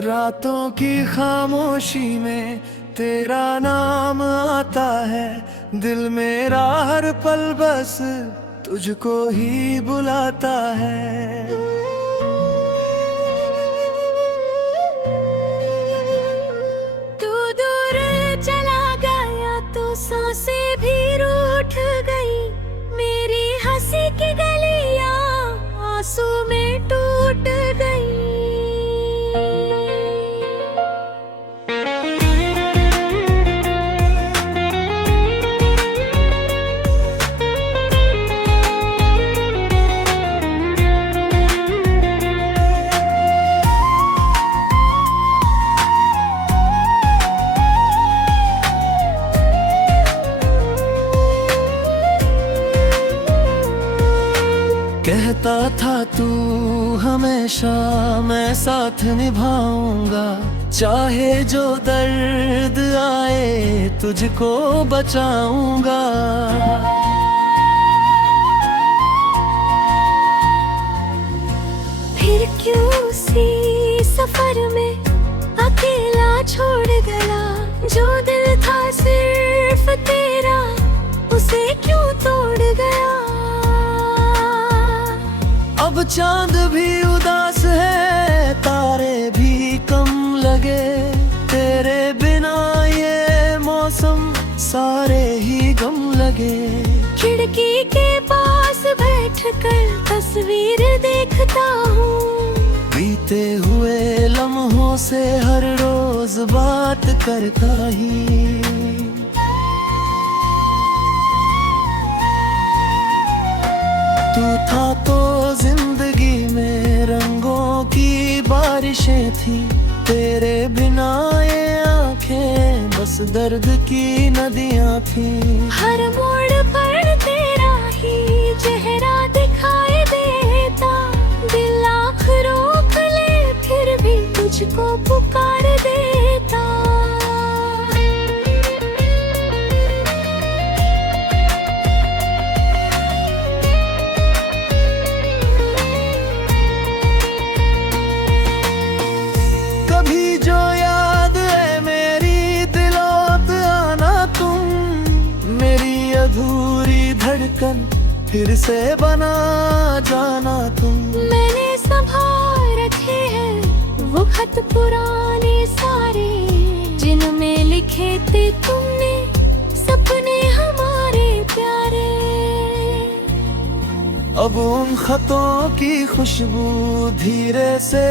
रातों की खामोशी में तेरा नाम आता है। दिल मेरा हर पल बस तुझको ही बुलाता है। तू दूर चला गया तो सांसें भी रूठ गई। मेरी हंसी की गलियां आंसू में टूट गई। कहता था तू हमेशा मैं साथ निभाऊंगा, चाहे जो दर्द आए तुझको बचाऊंगा। फिर क्यों उसी सफर में अकेला छोड़ गया। जो दिल था सिर्फ तेरा उसे क्यों तोड़ गया। अब चांद भी उदास है, तारे भी कम लगे। तेरे बिना ये मौसम सारे ही गम लगे। खिड़की के पास बैठकर तस्वीर देखता हूँ। बीते हुए लम्हों से हर रोज बात करता ही। तू था तो जिंदगी में रंगों की बारिशें थी। तेरे बिना ये आंखें बस दर्द की नदियां थी। हर मोड़ पर तेरा ही चेहरा दिखाई देता। दिल आँख रोक ले फिर भी तुझको पुकार देता। कभी जो याद है मेरी दिलों पे आना तुम। मेरी अधूरी धड़कन फिर से बना जाना तुम। मैंने संभाल रखे हैं वो खत पुराने सारे, जिनमें लिखे थे तुमने सपने हमारे प्यारे। अब उन खतों की खुशबू धीरे से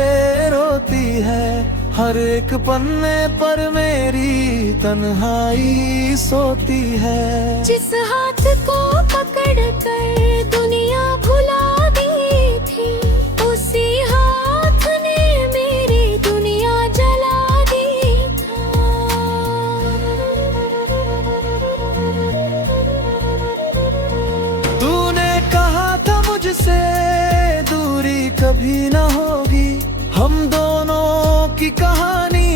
रोती है। हर एक पन्ने पर मेरी तन्हाई सोती है। जिस हाथ को पकड़ कर दुनिया भुला दी थी, उसी हाथ ने मेरी दुनिया जला दी था। तूने कहा था मुझसे दूरी कभी ना होगी। हम दोनों की कहानी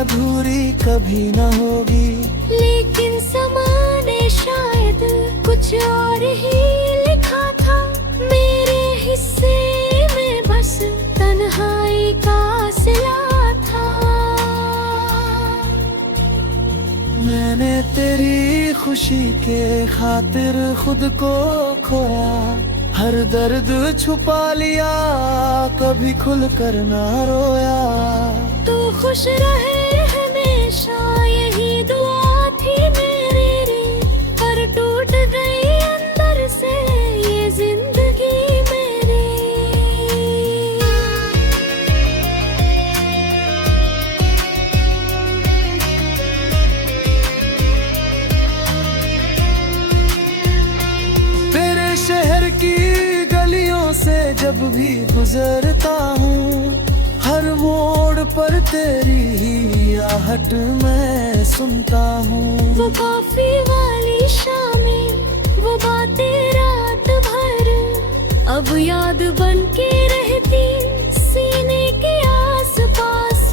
अधूरी कभी ना होगी। लेकिन समा ने शायद कुछ और ही लिखा था। मेरे हिस्से में बस तन्हाई का सिला था। मैंने तेरी खुशी के खातिर खुद को खोया। हर दर्द छुपा लिया, कभी खुल कर ना रोया। तू खुश रहे हमेशा यही दुआ थी मेरी रे। पर टूट गई अंदर से ये जिंदगी मेरी। तेरे शहर की गलियों से जब भी गुजरता हूँ, हर मोड़ पर तेरी ही आहट मैं सुनता हूँ। वो कॉफी वाली शामें, वो बातें रात भर अब याद बन के रहती सीने के आसपास।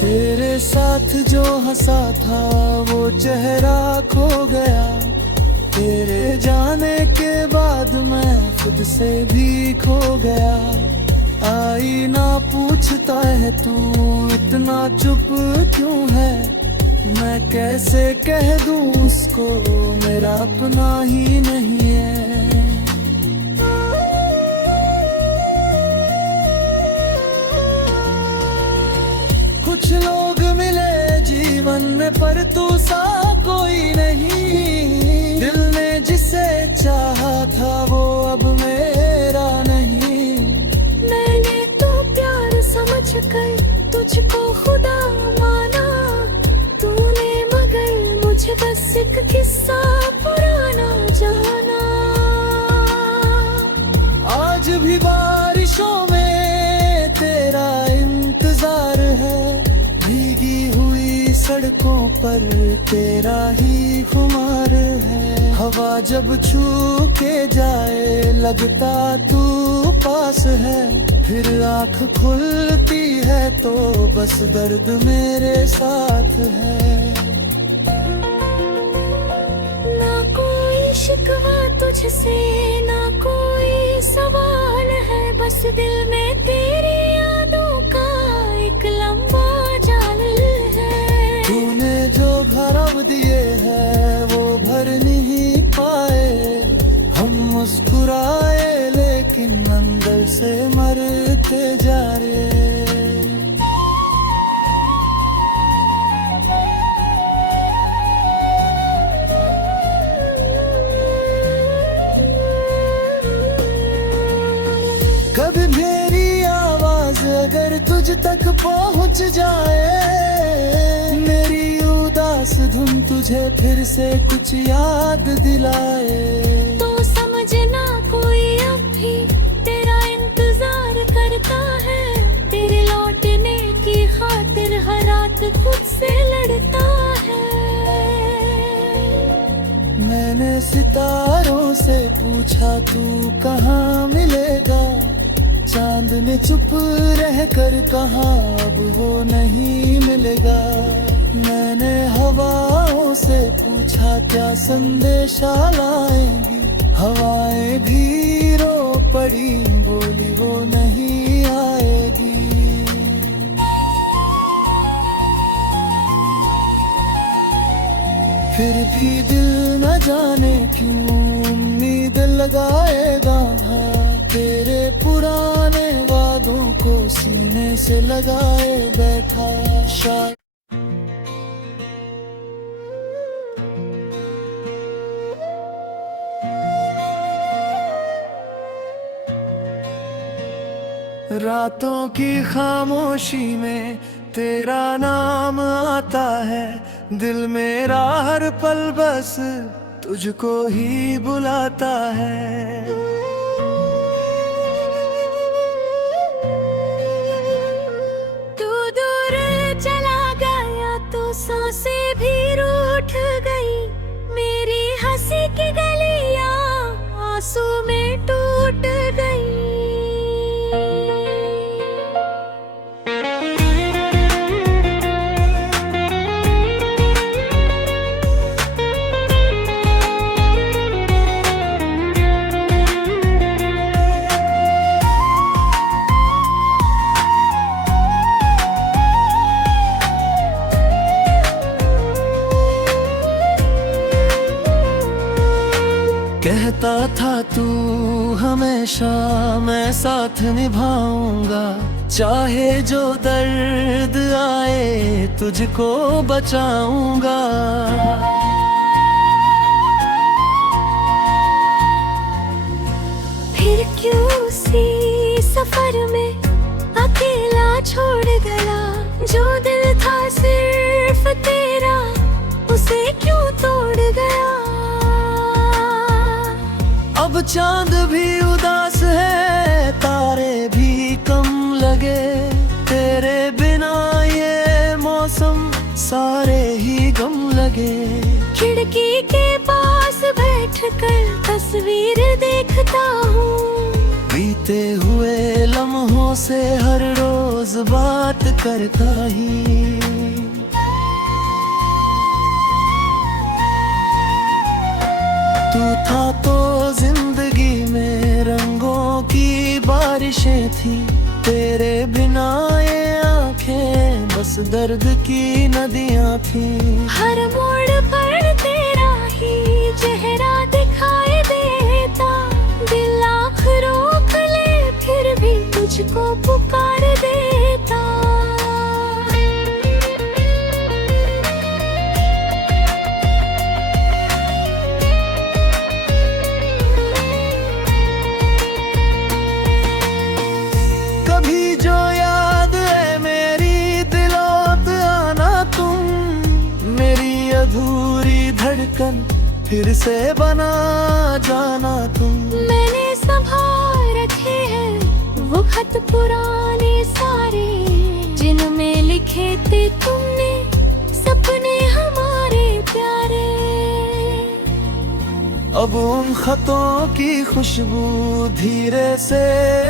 तेरे साथ जो हंसा था वो चेहरा खो गया। तेरे जाने के बाद मैं खुद से भी खो गया। आईना पूछता है तू इतना चुप क्यों है, मैं कैसे कह दूं उसको मेरा अपना ही नहीं है। कुछ लोग मिले जीवन में पर तू सा कोई नहीं, दिल ने जिसे चाहा था वो अब मेरा नहीं। मैंने तो प्यार समझकर तुझको खुदा माना, तूने मगर मुझे बस एक किस्सा पुराना जाना। आज भी बारिशों में तेरा इंतजार है, भीगी हुई सड़कों पर तेरा ही खुमार है। हवा जब छू के जाए लगता तू पास है, फिर आँख खुलती है तो बस दर्द मेरे साथ है। ना कोई शिकवा तुझसे ना कोई सवाल है, बस दिल में तेरी यादों का एक लंबा जाल है। तूने जो भरम दिए हैं वो भर नहीं पाए, हम मुस्कुराए लेकिन अंदर से मरते जा रहे। कभी मेरी आवाज अगर तुझ तक पहुंच जाए, मेरी उदास धुन तुझे फिर से कुछ याद दिलाए, तो समझना कोई अब भी तेरा इंतजार करता है। तेरे लौटने की खातिर हर रात खुद से लड़ता है। मैंने सितारों से पूछा तू कहाँ मिलेगा, चांद ने चुप रह कर कहा अब वो नहीं मिलेगा। मैंने हवाओं से पूछा क्या संदेशा लाएंगी, हवाएं भी रो पड़ी बोली वो नहीं आएगी। फिर भी दिल न जाने क्यों उम्मीद लगाएगा, तेरे पुराने वादों को सीने से लगाए बैठा शायद। रातों की खामोशी में तेरा नाम आता है, दिल मेरा हर पल बस तुझको ही बुलाता है। तू दूर चला गया तो सांसें भी रूठ गई, मेरी हंसी की गलियां आंसू में टूट गई। कहता था तू हमेशा मैं साथ निभाऊंगा, चाहे जो दर्द आए तुझको बचाऊंगा। फिर क्यों उसी सफर में अकेला छोड़ गया, जो दिल था सिर्फ तेरा उसे क्यों तोड़ गया। अब चांद भी उदास है, तारे भी कम लगे, तेरे बिना ये मौसम सारे ही गम लगे। खिड़की के पास बैठकर तस्वीर देखता हूँ, बीते हुए लम्हों से हर रोज बात करता ही। तू था तो जिंदगी में रंगों की बारिशें थी, तेरे बिना ये आंखें बस दर्द की नदियां थी। हर मोड़ पर तेरा ही चेहरा दिखाई देता, दिल आँख रोक ले फिर भी तुझको पुकार देता। कभी जो याद है मेरी दिलों आना तुम, मेरी अधूरी धड़कन फिर से बना जाना तुम। मैंने संभाल रखे हैं वो खत पुराने सारे, जिनमें लिखे थे तुमने सपने हमारे प्यारे। अब उन खतों की खुशबू धीरे से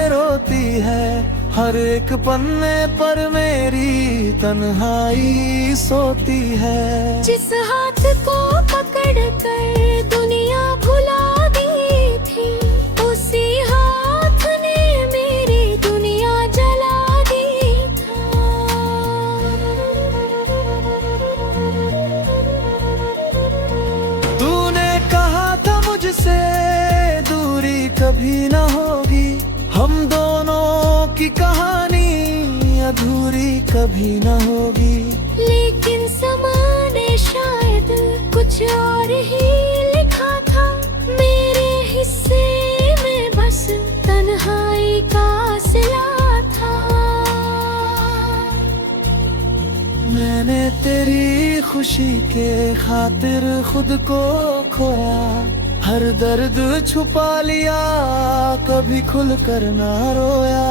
रोती है, हर एक पन्ने पर मेरी तन्हाई सोती है। जिस हाथ को पकड़ कर दुनिया भुला दी थी, उसी हाथ ने मेरी दुनिया जला दी था। तूने कहा था मुझसे दूरी कभी ना होगी, हम दोनों की कहानी अधूरी कभी ना होगी। लेकिन समा ने शायद कुछ और ही लिखा था, मेरे हिस्से में बस तन्हाई का सिला था। मैंने तेरी खुशी के खातिर खुद को खोया, हर दर्द छुपा लिया कभी खुल कर ना रोया।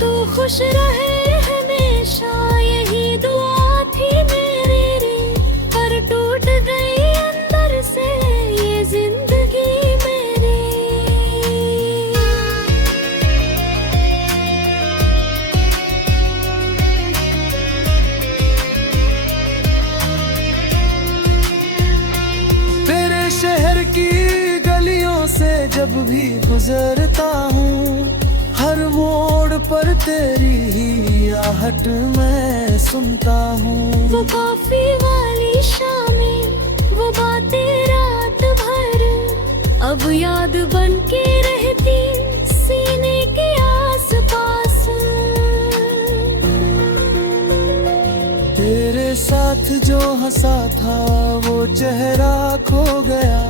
तू खुश रहे हमेशा यही दुआ थी मेरे रे, पर टूट गई अंदर से ये जिंदगी मेरी। तेरे शहर की गलियों से जब भी गुजरता हूँ, हर मोड़ पर तेरी ही आहट मैं सुनता हूँ। वो कॉफी वाली शामें, वो बातें रात भर, अब याद बन के रहती सीने के आसपास। तेरे साथ जो हंसा था वो चेहरा खो गया,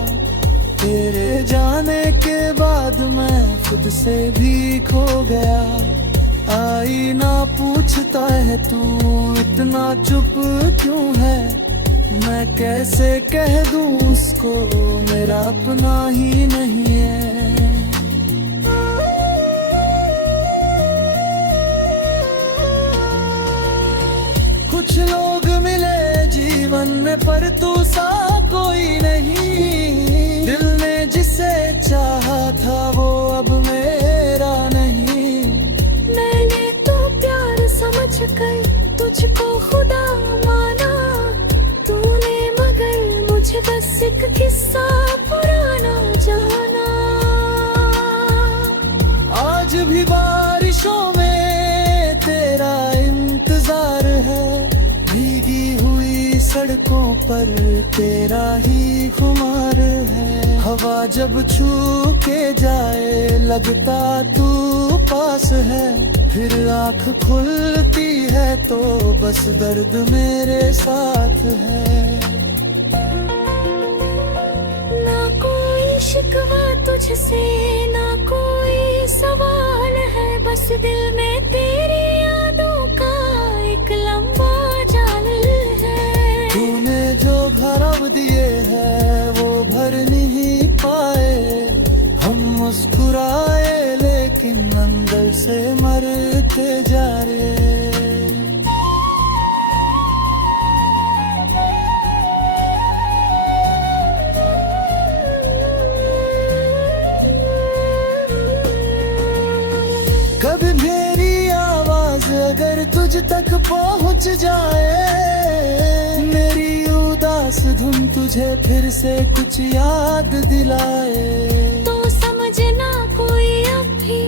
तेरे जाने के बाद मैं खुद से भी खो गया। आई ना पूछता है तू इतना चुप क्यों है, मैं कैसे कह दूं उसको मेरा अपना ही नहीं है। कुछ लोग मिले जीवन में पर तू सा कोई नहीं, दिल ने जिसे चाहा था वो अब मेरा नहीं। मैंने तो प्यार समझकर तुझको खुदा माना, तूने मगर मुझे बस एक किस्सा पुराना जाना। आज भी बारिशों में तेरा इंतजार है, भीगी हुई सड़कों पर तेरा ही खुमार है। हवा जब छू के जाए लगता तू पास है, फिर आँख खुलती है तो बस दर्द मेरे साथ है। ना कोई शिकवा तुझसे, ना कोई सवाल है, बस दिल में तेरी यादों का एक लंबा जाल है। तूने जो भरम दिए हैं वो भर नहीं पाए, हम मुस्कुराए लेकिन अंदर से मरते जा रहे। कभी मेरी आवाज अगर तुझ तक पहुंच जाए, मेरी उदास धुन तुझे फिर से कुछ याद दिलाए, तो समझना कोई अब भी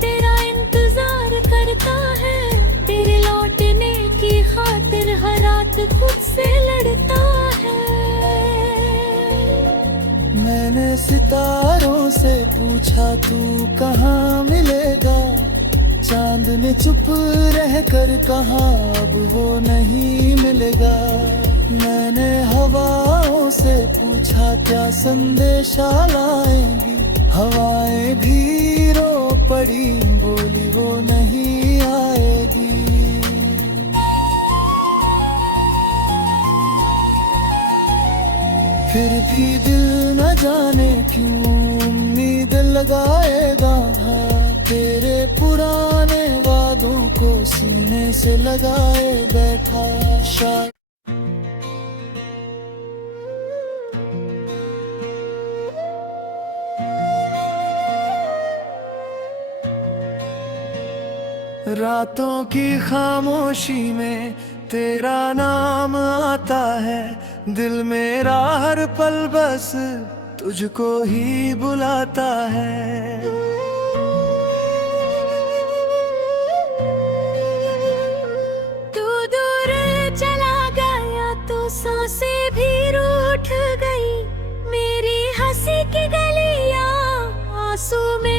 तेरा इंतजार करता है, तेरे लौटने की खातिर हर रात खुद से लड़ता है। मैंने सितारों से पूछा तू कहाँ मिलेगा, चांद ने चुप रह कर कहा अब वो नहीं मिलेगा। मैंने हवाओं से पूछा क्या संदेशा लाएंगी, हवाएं भी रो पड़ी बोली वो नहीं आएगी। फिर भी दिल न जाने क्यों उम्मीद लगाएगा, तेरे पुराने वादों को सीने से लगाए बैठा। शायद रातों की खामोशी में तेरा नाम आता है, दिल मेरा हर पल बस तुझको ही बुलाता है। तू दूर चला गया तो सांसें भी रूठ गई, मेरी हंसी की गलियां आंसू में